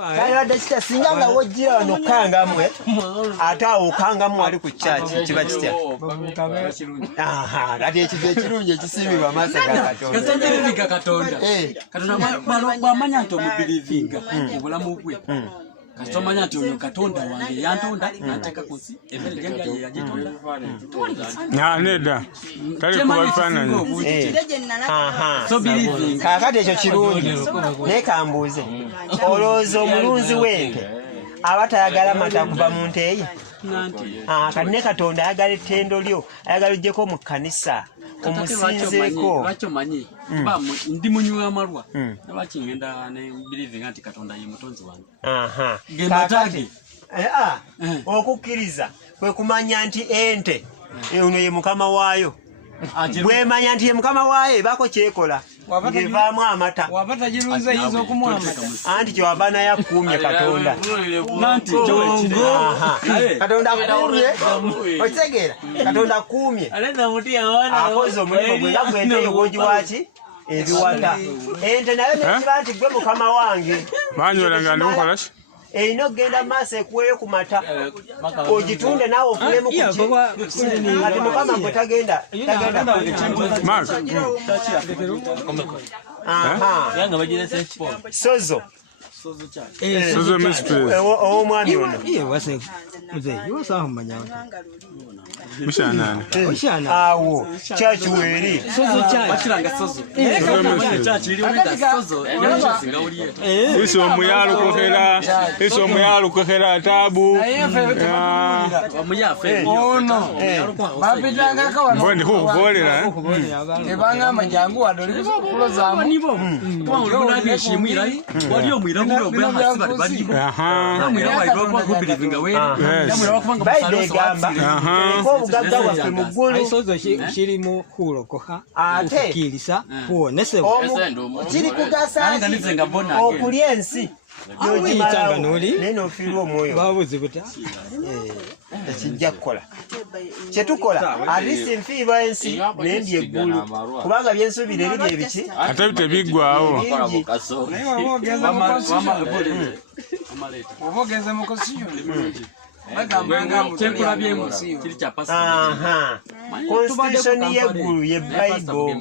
Kaya dachita singa nga wojira no kangamwe ata okangamwe ali ku church kiba kitya. Aha kati ekije kirungi ekisimbibwa masaka katonda. Katonda katonda. Katonda bamanya nti omubirivinga obulamu bwe. Kastomanya nti oyo katonda wange yantonda nateka kunsi emmere gyange yagitonda. Neda. Tali kubafananya. Aha. So believing. Kakati ekyo kirungi. Ne kambuuze. Oloozo omulunzi w'ente abatayagala mata kuva mu nte ye. Kati ne katonda ayagala ettendo lyo ayagala ojjeko mu kkanisa omusinzeeko. Lwaki omanyi ndi munywi w'amalwa lwaki ngenda ne believing nti katonda ye mutonzi wange. Kakati okukkiriza kwe kumanya nti ente ono ye mukama waayo. Bwemanya nti ye mukama waayo bako kyekola ngevaamu amata wapata jirunze hizo kumwa amata anti kyowava naye akuumye katonda katonda akuumye okitegeera katonda akuumye akoze omulimu gwe nga gwente eyogogi waki ebiwata ente nayo nekiba nti gwe mukama wange banywelanga ndikukola ki erina okugenda maaso ekuweeyo ku mata ogitunde naawe ofulemu kuki ati mukama gwe tagenda sozo ow'omwami ono awo kyakiweeri iso omuyalukokera tabu mbondi kukukolera ebangamba jangu wadoli kulozamu obugagga bwaffe mu ggulu kirimu kulokoka ate okukirisa kuwonesebwa kiri kugasa okulya ensi n'ogimalawo naye n'ofiirwa omwoyo babuzi buta tekijja kukola kyetukola alisi nfiirwa ensi nendi eggulu kubanga byensuubira eri bye biki ate tebiggwawo obogeze mukosiyo constitution y'eggulu ye Bible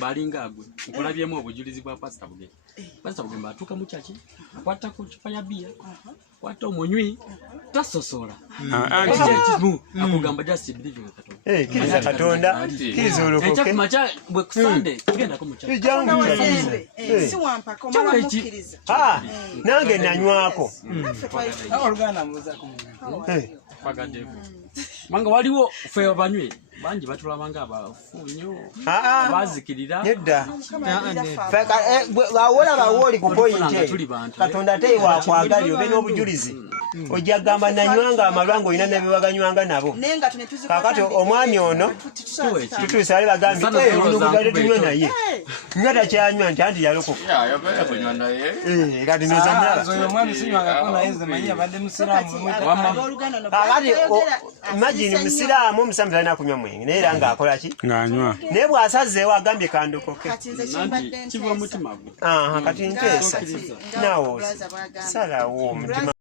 nkulabyemu obujulizi bwa pasita Bugembe. Pasita Bugembe atuuka mu kyaki akwata ku kifa ya bbiya akwata omunywi tasosola akugamba just believing katonda kiriza katonda kiriza olokoke ekyakumakya bwe kusande tugendako mu kyaki nange nanywako manga waliwo ffe abanywi bangi batulabanga abafunyo abazikirira nedda awolaba wooli ku pointi katonda ate wakwagali obe n'obujulizi ojja gamba nanywanga amalwa ng'olina nebebaganywanga nabo kakati omwami ono tutuuse ali bagambi ono kugadde tunywe naye nga takyanywa nti anti yalokoka kati kakati imagine musiraamu omusamu talina kunywa mwenge naye era ng'akola ki ng'anywa naye bw'asazeewo agambye kandokoke kiva omutima gwe kati nteesa naawe salawo omutima